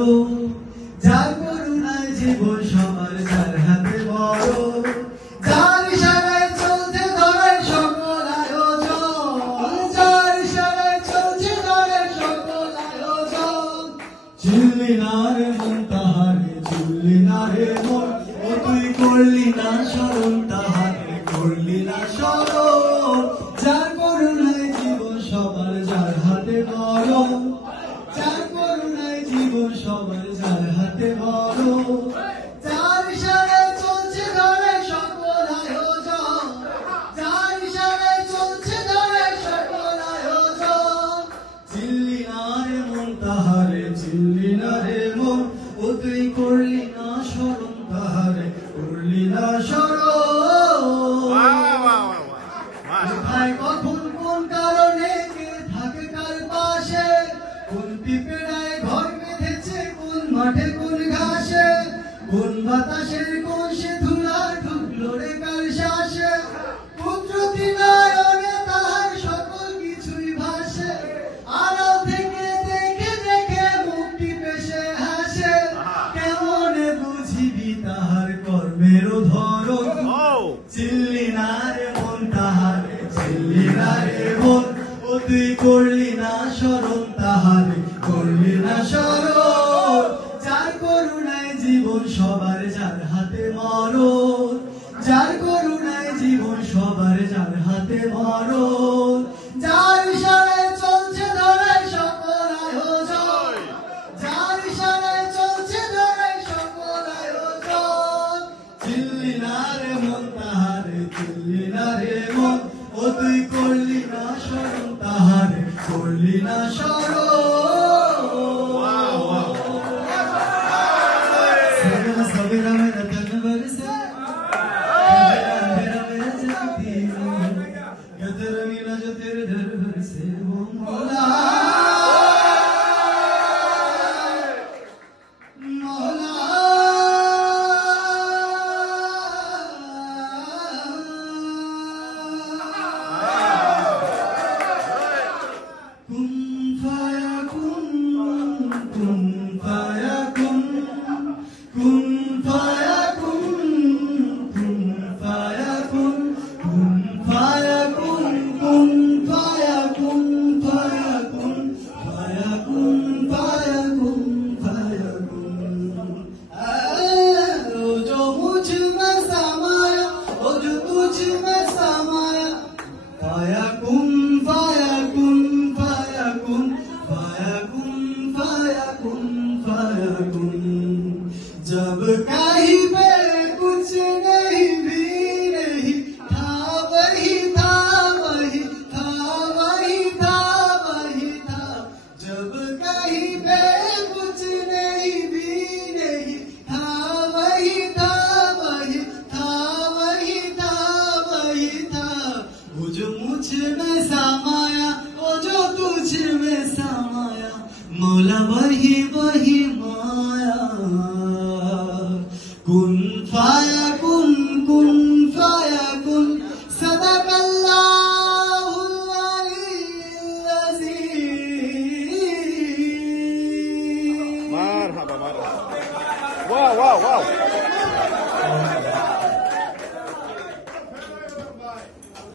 বড় যার করুণায় জীবন সবার যার হাতে বড়। না রে মন, তাহারে চিল্লি না রে মন। তুই করলি না স্মরণ, তাহারে করলি না স্মরণ। সবার যার হাতে বড় যার ইশারায় চলছে ধরে সকল আয়োজন যার ইশারায় চলছে ধরে সকল আয়োজন। চিল্লি না রে মন তাহারে চিল্লি না রে মন ও তুই করলি না স্মরণ তাহারে করলি না স্মরণ কোথায় কখন কোন কারণে কে থাকে কার পাশে কোন কোন মাঠে কোন ঘাসে কোন বাতাসের কোন সে ধুলা ঢুকলো রে কার শ্বাসে। কুদরতি নয়নে তাহার সকল কিছুই ভাসে। আড়াল থেকে দেখে দেখে মুক্তি পেশে হাসে। কেমনে বুঝিবি তাহার কর্মের ধরন? চিল্লি না রে মন তাহারে চিল্লি না রে মন। ও তুই করলি না স্মরণ তাহারে করলি না স্মরণ যার করুণায় জীবন সবার, যার হাতে মরণ, যার ইশারায় চলছে ধরে সকল আয়োজন, যার ইশারায় চলছে ধরে সকল আয়োজন। চিল্লি না রে মন, তাহারে চিল্লি না রে মন, ও তুই করলি না স্মরণ তাহারে করলি না স্মরণ जब कहीं पे कुछ नहीं भी नहीं था, वही था वही था वही था वही था। जब कहीं पे कुछ नहीं भी नहीं था, वही था वही था वही था वही था। वो जो मुझमें समाया, वो जो तुझ में समाया, मौला वही वही Kun faya kun kun faya kun sadakallahu al-alilazi Marhaba, marhaba. Wow, wow, wow.